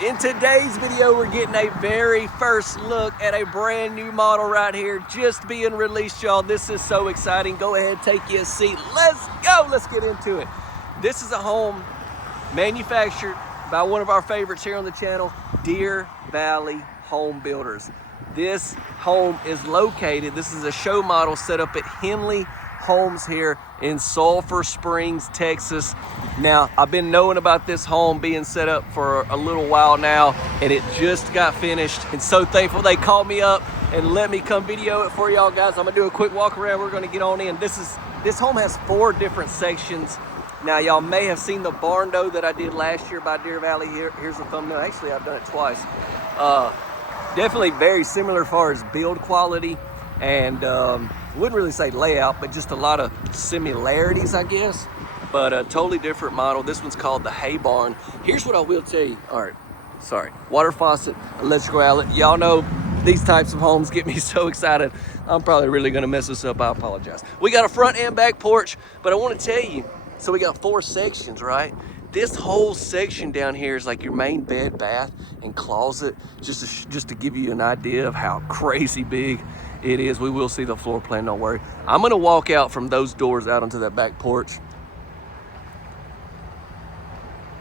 In today's video, we're getting a very first look at a brand new model right here, just being released, y'all. This is so exciting. Go ahead, take you a seat. Let's go. Let's get into it. This is a home manufactured by one of our favorites here on the channel, Deer Valley Homebuilders. This home is located, this is a show model set up at Henley Homes here in Sulphur Springs, Texas. Now, I've been knowing about this home being set up for a little while now, and it just got finished. And so thankful they called me up and let me come video it for y'all guys. I'm gonna do a quick walk around. We're gonna get on in. This home has 4 different sections. Now, y'all may have seen the barn door that I did last year by Deer Valley. Here's a thumbnail. Actually, I've done it twice. Definitely very similar as far as build quality and wouldn't really say layout, but just a lot of similarities, I guess. But a totally different model. This one's called the Hay Barn. Here's what I will tell you. All right, sorry. Water faucet, electrical outlet. Y'all know these types of homes get me so excited. I'm probably really gonna mess this up. I apologize. We got a front and back porch, but I want to tell you, so we got 4 sections, right? This whole section down here is like your main bed, bath, and closet. Just to give you an idea of how crazy big it is. We will see the floor plan, don't worry. I'm gonna walk out from those doors out onto that back porch.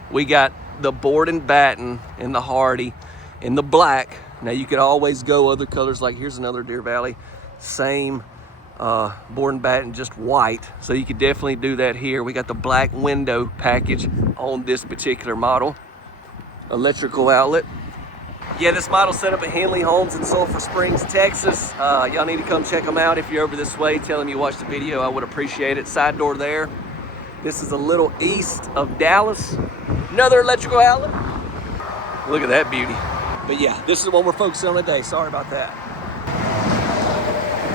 We got the board and batten in the Hardy in the black. Now you could always go other colors, like here's another Deer Valley, same board and batten, just white. So you could definitely do that here. We got the black window package on this particular model. Electrical outlet. Yeah, this model set up at Henley Homes in Sulphur Springs, Texas. Y'all need to come check them out if you're over this way. Tell them you watched the video. I would appreciate it. Side door there. This is a little east of Dallas. Another electrical outlet. Look at that beauty. But yeah, this is the one we're focusing on today. Sorry about that.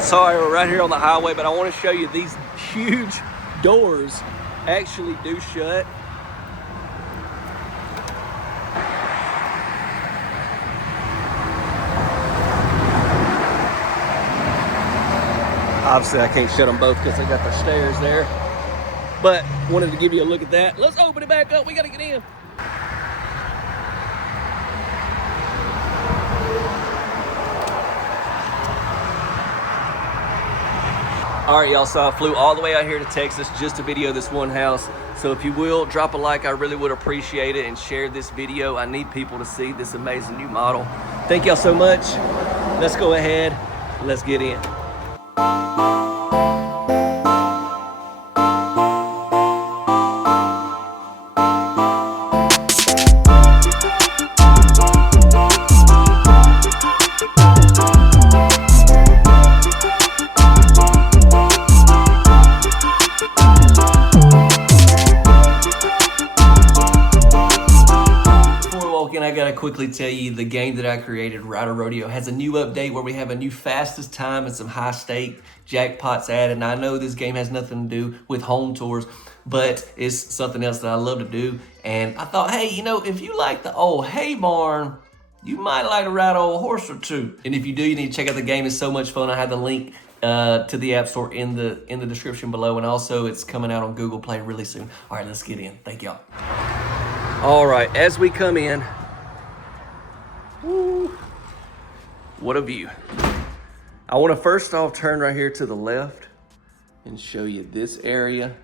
Sorry, we're right here on the highway, but I want to show you these huge doors actually do shut. Obviously, I can't shut them both because they got their stairs there. But wanted to give you a look at that. Let's open it back up. We got to get in. All right, y'all, so I flew all the way out here to Texas just to video this one house. So if you will, drop a like, I really would appreciate it, and share this video. I need people to see this amazing new model. Thank y'all so much. Let's go ahead, let's get in. I gotta quickly tell you, the game that I created, Rodeo, has a new update where we have a new fastest time and some high stake jackpots added. And I know this game has nothing to do with home tours, but it's something else that I love to do. And I thought, hey, you know, if you like the Ole Hay Barn, you might like to ride a horse or two. And if you do, you need to check out the game. It's so much fun. I have the link to the App Store in the description below, and also it's coming out on Google Play really soon. All right, let's get in. Thank y'all. All right, as we come in, woo, what a view. I want to first off turn right here to the left and show you this area.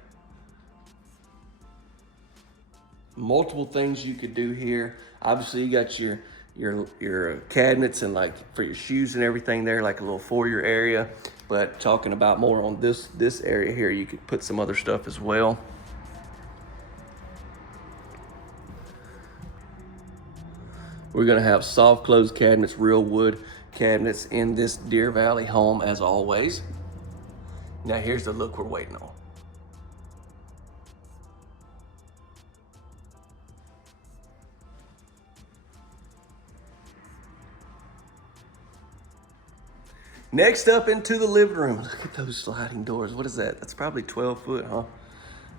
Multiple things you could do here. Obviously you got your cabinets and like for your shoes and everything there, like a little foyer area. But talking about more on this area here, you could put some other stuff as well. We're gonna have soft close cabinets, real wood cabinets in this Deer Valley home as always. Now here's the look we're waiting on. Next up into the living room. Look at those sliding doors. What is that? That's probably 12 foot, huh?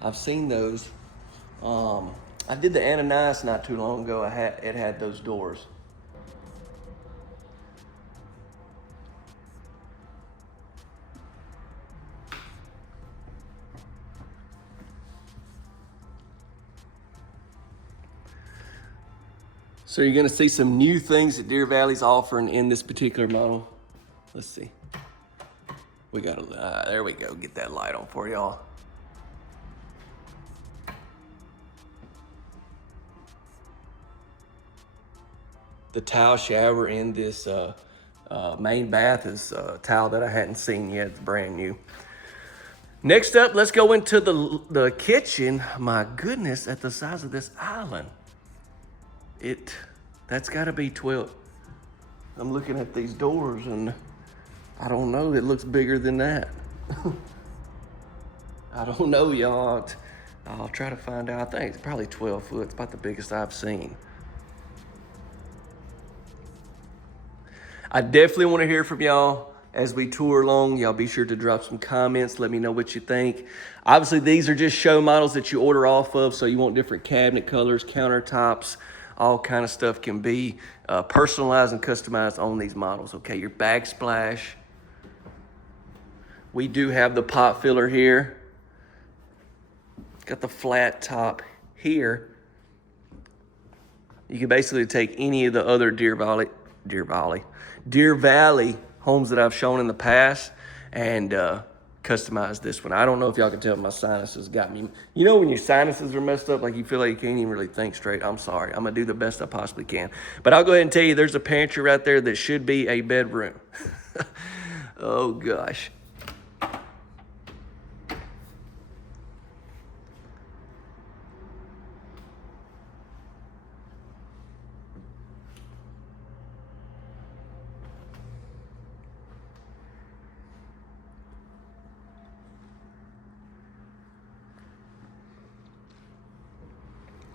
I've seen those. I did the Ananias not too long ago. It had those doors. So you're gonna see some new things that Deer Valley's offering in this particular model. Let's see. We got a, there we go, get that light on for y'all. The tile shower in this main bath is a tile that I hadn't seen yet, it's brand new. Next up, let's go into the kitchen. My goodness, at the size of this island. That's gotta be 12. I'm looking at these doors and I don't know, it looks bigger than that. I don't know, y'all. I'll try to find out. I think it's probably 12 foot. It's about the biggest I've seen. I definitely want to hear from y'all as we tour along. Y'all be sure to drop some comments. Let me know what you think. Obviously, these are just show models that you order off of, so you want different cabinet colors, countertops, all kind of stuff can be personalized and customized on these models. Okay, your backsplash. We do have the pot filler here. Got the flat top here. You can basically take any of the other Deer Valley homes that I've shown in the past and customize this one. I don't know if y'all can tell, my sinuses got me. You know when your sinuses are messed up, like you feel like you can't even really think straight? I'm sorry. I'm gonna do the best I possibly can. But I'll go ahead and tell you, there's a pantry right there that should be a bedroom. Oh gosh.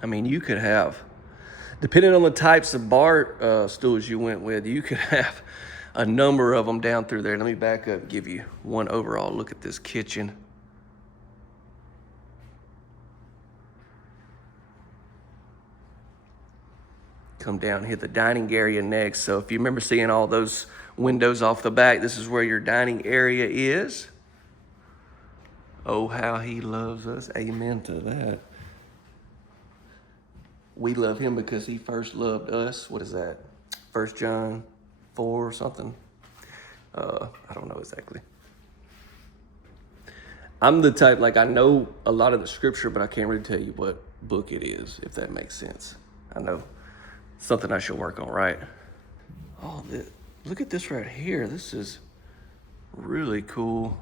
I mean, you could have, depending on the types of bar stools you went with, you could have a number of them down through there. Let me back up and give you one overall look at this kitchen. Come down and hit the dining area next. So if you remember seeing all those windows off the back, this is where your dining area is. Oh, how he loves us. Amen to that. We love him because he first loved us. What is that? 1 John 4 or something? I don't know exactly. I'm the type, like I know a lot of the scripture, but I can't really tell you what book it is, if that makes sense. I know something I should work on, right? Oh, look at this right here. This is really cool.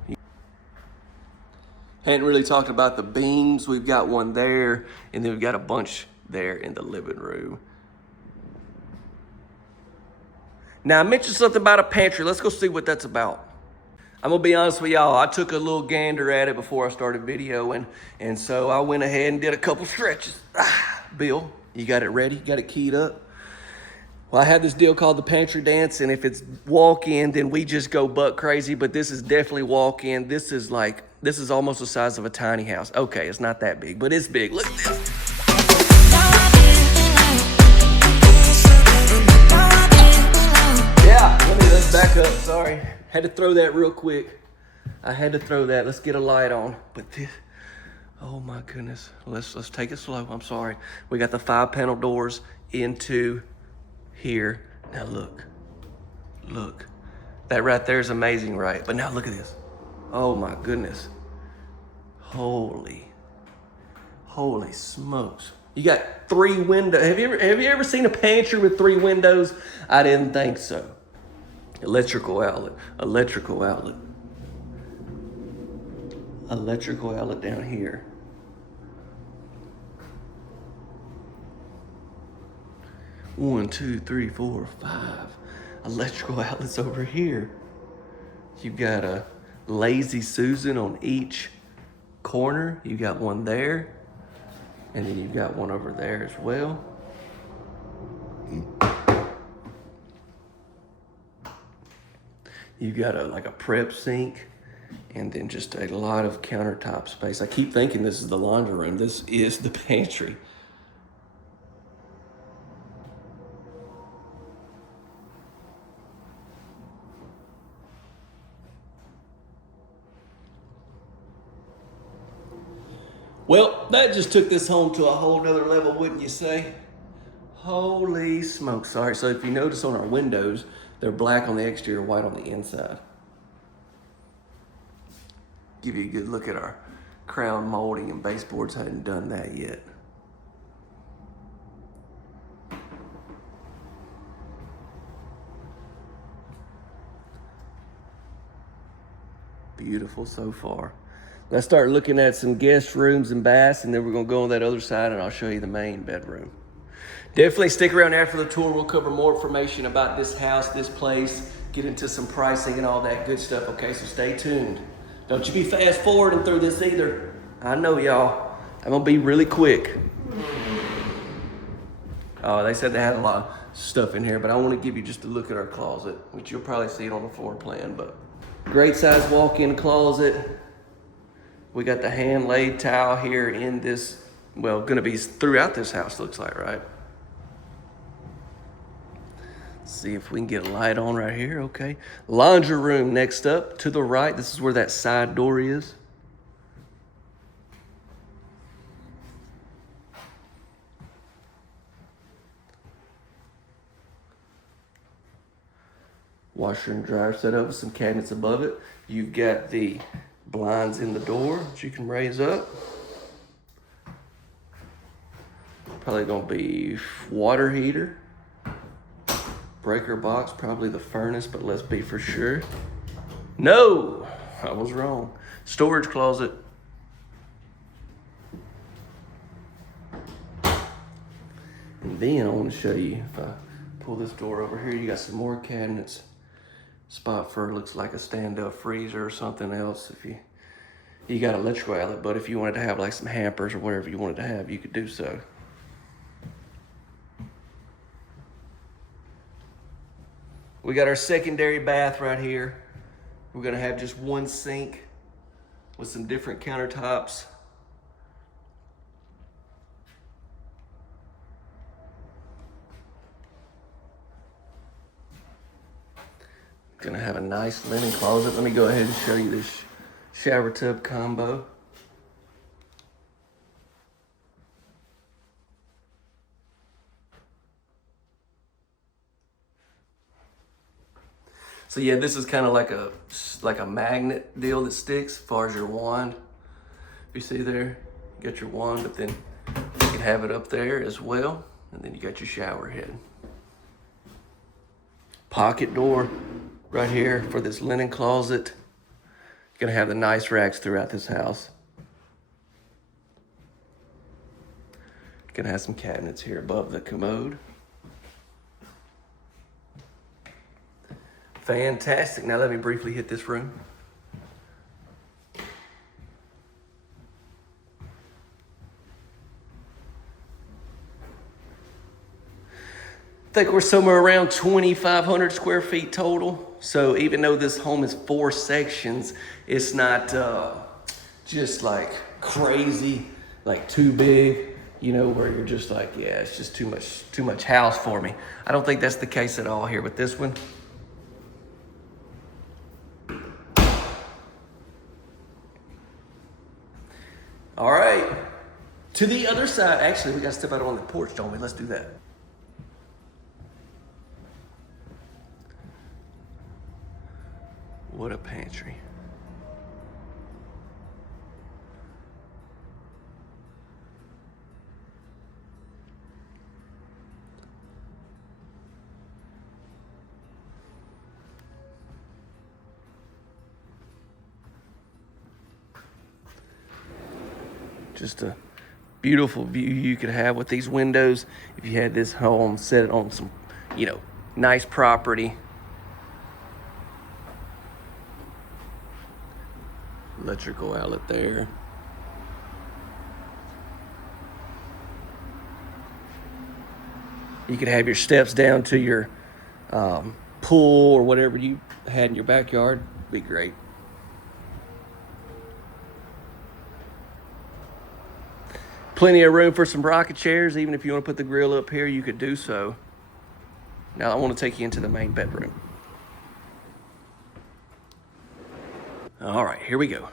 Hadn't really talked about the beams. We've got one there, and then we've got a bunch there in the living room. Now, I mentioned something about a pantry. Let's go see what that's about. I'm gonna be honest with y'all. I took a little gander at it before I started videoing, and so I went ahead and did a couple stretches. Bill, you got it ready? You got it keyed up? Well, I have this deal called the Pantry Dance, and if it's walk-in, then we just go butt crazy, but this is definitely walk-in. This is almost the size of a tiny house. Okay, it's not that big, but it's big. Look at this. Let's back up, sorry. Had to throw that real quick. I had to throw that. Let's get a light on. But this, oh my goodness. Let's take it slow, I'm sorry. We got the 5-panel doors into here. Now look. That right there is amazing, right? But now look at this. Oh my goodness. Holy smokes. You got 3 windows. Have you ever seen a pantry with 3 windows? I didn't think so. Electrical outlet down here. One, two, three, four, 5 electrical outlets over here. You've got a Lazy Susan on each corner. You got one there, and then you've got one over there as well. You've got like a prep sink, and then just a lot of countertop space. I keep thinking this is the laundry room. This is the pantry. Well, that just took this home to a whole nother level, wouldn't you say? Holy smokes. Sorry, so if you notice on our windows, they're black on the exterior, white on the inside. Give you a good look at our crown molding, and baseboards hadn't done that yet. Beautiful so far. Let's start looking at some guest rooms and baths, and then we're gonna go on that other side and I'll show you the main bedroom. Definitely stick around after the tour. We'll cover more information about this house, this place, get into some pricing and all that good stuff, okay? So stay tuned. Don't you be fast forwarding through this either. I know y'all. I'm gonna be really quick. Oh, they said they had a lot of stuff in here, but I wanna give you just a look at our closet, which you'll probably see it on the floor plan, but great size walk-in closet. We got the hand-laid towel here in this, well, gonna be throughout this house, looks like, right? See if we can get a light on right here, okay. Laundry room next up to the right. This is where that side door is. Washer and dryer set up with some cabinets above it. You've got the blinds in the door that you can raise up. Probably gonna be water heater. Breaker box, probably the furnace, but let's be for sure. No, I was wrong. Storage closet. And then I want to show you, if I pull this door over here, you got some more cabinets. Spot for, looks like a stand-up freezer or something else. If you got electrical outlet, but if you wanted to have like some hampers or whatever you wanted to have, you could do so. We got our secondary bath right here. We're gonna have just one sink with some different countertops. Gonna have a nice linen closet. Let me go ahead and show you this shower tub combo. So yeah, this is kind of like a magnet deal that sticks as far as your wand. If you see there, you got your wand, but then you can have it up there as well. And then you got your shower head. Pocket door right here for this linen closet. You're gonna have the nice racks throughout this house. You're gonna have some cabinets here above the commode. Fantastic. Now let me briefly hit this room. I think we're somewhere around 2,500 square feet total. So even though this home is 4 sections, it's not just like crazy, like too big, you know, where you're just like, yeah, it's just too much house for me. I don't think that's the case at all here with this one. All right, to the other side. Actually, we gotta step out on the porch, don't we? Let's do that. What a pantry. Just a beautiful view you could have with these windows if you had this home set on some, you know, nice property. Electrical outlet there. You could have your steps down to your pool or whatever you had in your backyard. Be great. Plenty of room for some rocket chairs. Even if you want to put the grill up here, you could do so. Now I want to take you into the main bedroom. All right, here we go.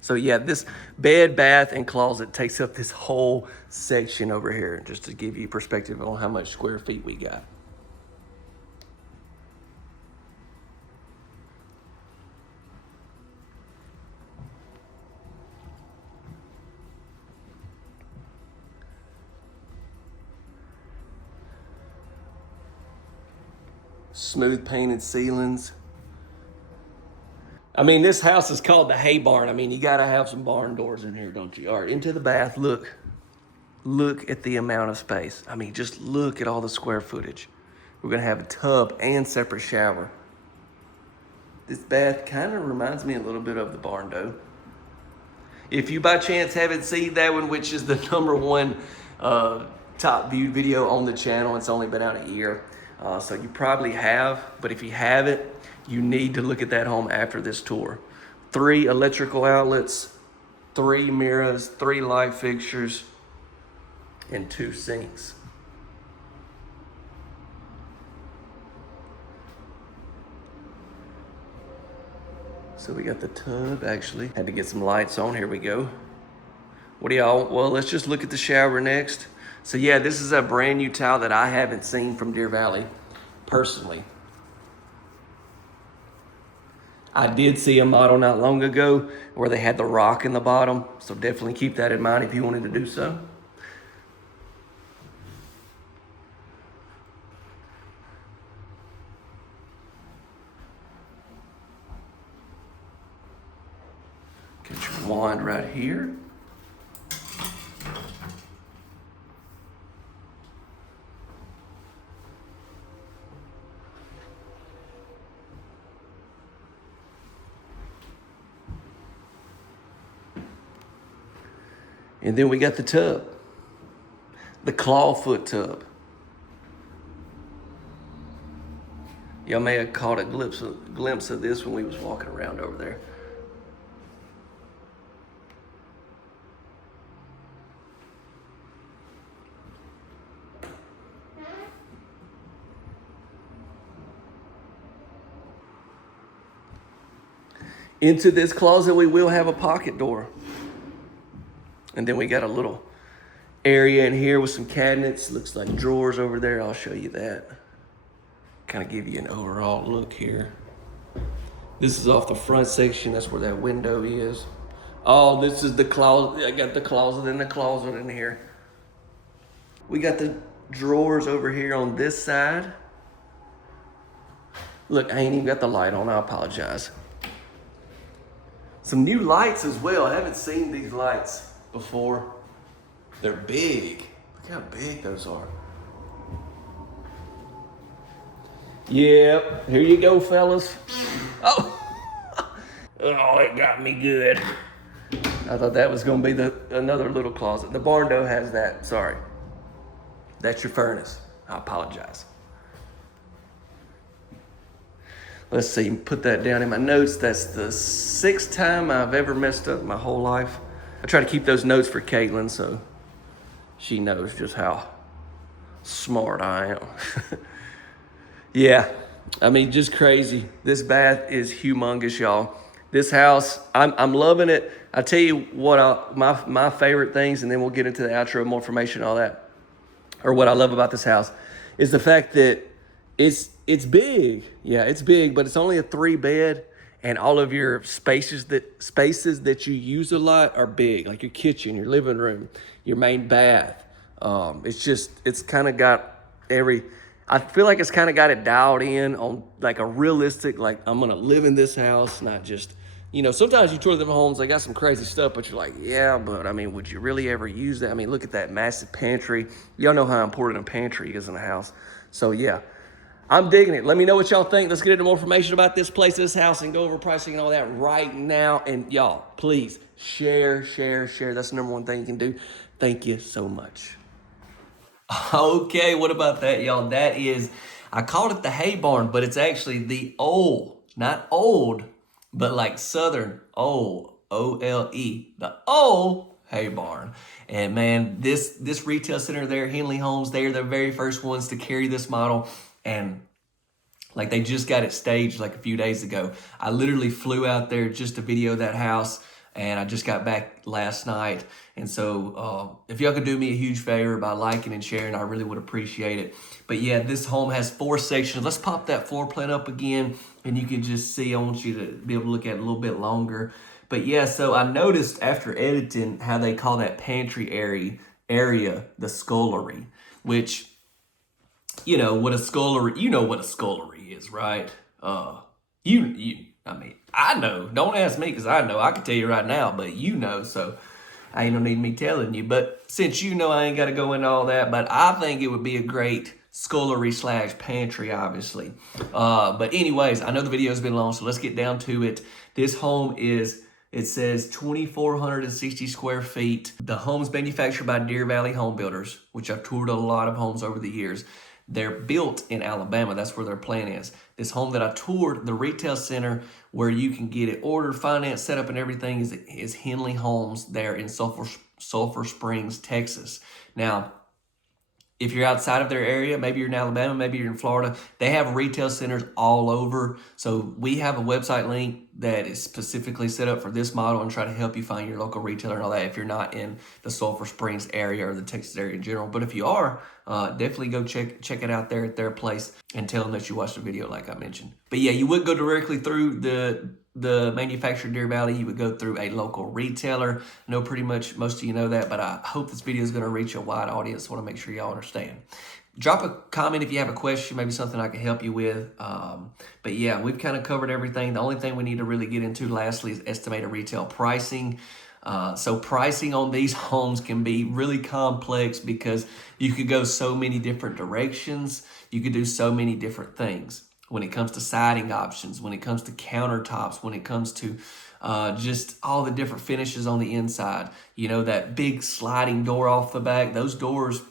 So yeah, this bed, bath, and closet takes up this whole section over here, just to give you perspective on how much square feet we got. Smooth painted ceilings. I mean, this house is called the Hay Barn. I mean, you gotta have some barn doors in here, don't you? All right, into the bath, look. Look at the amount of space. I mean, just look at all the square footage. We're gonna have a tub and separate shower. This bath kind of reminds me a little bit of the barn though. If you by chance haven't seen that one, which is the #1 top viewed video on the channel, it's only been out a year. So you probably have, but if you haven't, you need to look at that home after this tour. 3 electrical outlets, 3 mirrors, 3 light fixtures, and 2 sinks. So we got the tub, actually. Had to get some lights on, here we go. What do y'all, well, let's just look at the shower next. So yeah, this is a brand new tile that I haven't seen from Deer Valley, personally. I did see a model not long ago where they had the rock in the bottom, so definitely keep that in mind if you wanted to do so. Get your wand right here. And then we got the tub, the clawfoot tub. Y'all may have caught a glimpse of this when we was walking around over there. Into this closet, we will have a pocket door. And then we got a little area in here with some cabinets. Looks like drawers over there. I'll show you that. Kind of give you an overall look here. This is off the front section. That's where that window is. Oh, this is the closet. I got the closet and the closet in here. We got the drawers over here on this side. Look, I ain't even got the light on. I apologize. Some new lights as well. I haven't seen these lights before. They're big. Look how big those are. Yep, here you go, fellas. Oh, oh, it got me good. I thought that was gonna be another little closet. The barn door has that, sorry. That's your furnace, I apologize. Let's see, put that down in my notes. That's the 6th time I've ever messed up my whole life. I try to keep those notes for Caitlin so she knows just how smart I am. Yeah, I mean, just crazy. This bath is humongous, y'all. This house, I'm loving it. I tell you what, my favorite things, and then we'll get into the outro, more information, all that, or what I love about this house, is the fact that it's big. Yeah, it's big, but it's only a 3-bed. And all of your spaces that you use a lot are big, like your kitchen, your living room, your main bath. It's kind of got I feel like it's kind of got it dialed in on like a realistic, like I'm gonna live in this house, not just, you know, sometimes you tour them homes, they got some crazy stuff, but you're like, yeah, but I mean, would you really ever use that? I mean, look at that massive pantry. Y'all know how important a pantry is in a house. So yeah. I'm digging it. Let me know what y'all think. Let's get into more information about this place, this house, and go over pricing and all that right now. And y'all, please share. That's the #1 thing you can do. Thank you so much. Okay, what about that, y'all? That is, I called it the Hay Barn, but it's actually the not old, but like Southern O-L-E, the Ole Hay Barn. And man, this retail center there, Henley Homes, they're the very first ones to carry this model. And like they just got it staged like a few days ago. I literally flew out there just to video that house. and I just got back last night. And so if y'all could do me a huge favor by liking and sharing, I really would appreciate it. But yeah, this home has 4 sections. Let's pop that floor plan up again, and you can just see. I want you to be able to look at it a little bit longer. But yeah, so I noticed after editing how they call that pantry area the scullery, which, you know what a scullery is, right? I mean, I know. Don't ask me, because I know. I can tell you right now, but you know, so I ain't no need me telling you. But since you know, I ain't got to go into all that. But I think it would be a great scullery / pantry, obviously. But anyways, I know the video's been long, so let's get down to it. This home is, it says 2,460 square feet. The home's manufactured by Deer Valley Homebuilders, which I've toured a lot of homes over the years. They're built in Alabama. That's where their plant is. This home that I toured, the retail center where you can get it ordered, financed, set up, and everything is Henley Homes there in Sulphur Springs, Texas. Now, if you're outside of their area, maybe you're in Alabama, maybe you're in Florida, they have retail centers all over. So we have a website link that is specifically set up for this model and try to help you find your local retailer and all that if you're not in the Sulphur Springs area or the Texas area in general. But if you are, definitely go check it out there at their place and tell them that you watched the video like I mentioned. But yeah, you would go directly through the manufacturer Deer Valley. You would go through a local retailer. I know pretty much most of you know that, but I hope this video is going to reach a wide audience. I want to make sure y'all understand. Drop a comment if you have a question, maybe something I can help you with. But yeah, we've kind of covered everything. The only thing we need to really get into lastly is estimated retail pricing. So pricing on these homes can be really complex because you could go so many different directions. You could do so many different things when it comes to siding options, when it comes to countertops, when it comes to just all the different finishes on the inside. You know, that big sliding door off the back, those doors,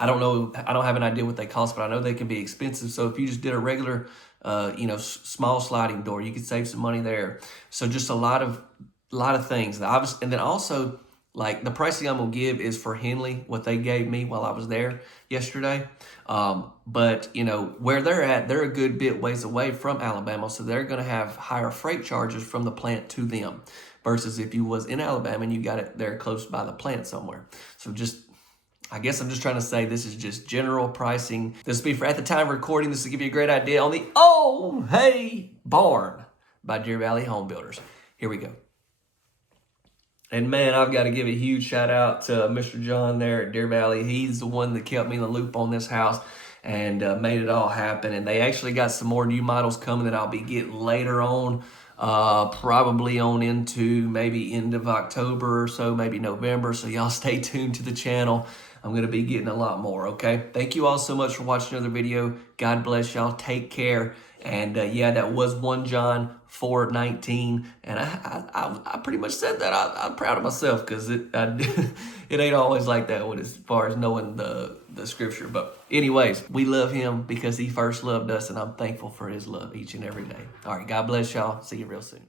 I don't know, I don't have an idea what they cost, but I know they can be expensive. So if you just did a regular, small sliding door, you could save some money there. So just a lot of things. And then also, like, the pricing I'm gonna give is for Henley, what they gave me while I was there yesterday. But you know where they're at, they're a good bit ways away from Alabama, so they're gonna have higher freight charges from the plant to them, versus if you was in Alabama and you got it there close by the plant somewhere. So I guess I'm just trying to say this is just general pricing. This will be for at the time of recording. This will give you a great idea on the Ole Hay Barn by Deer Valley Homebuilders. Here we go. And man, I've got to give a huge shout out to Mr. John there at Deer Valley. He's the one that kept me in the loop on this house and made it all happen. And they actually got some more new models coming that I'll be getting later on, probably on into maybe end of October or so, maybe November. So y'all stay tuned to the channel. I'm going to be getting a lot more, okay? Thank you all so much for watching another video. God bless y'all. Take care. And yeah, that was 1 John 4:19. And I pretty much said that. I'm proud of myself because it ain't always like that as far as knowing the scripture. But anyways, we love him because he first loved us, and I'm thankful for his love each and every day. All right, God bless y'all. See you real soon.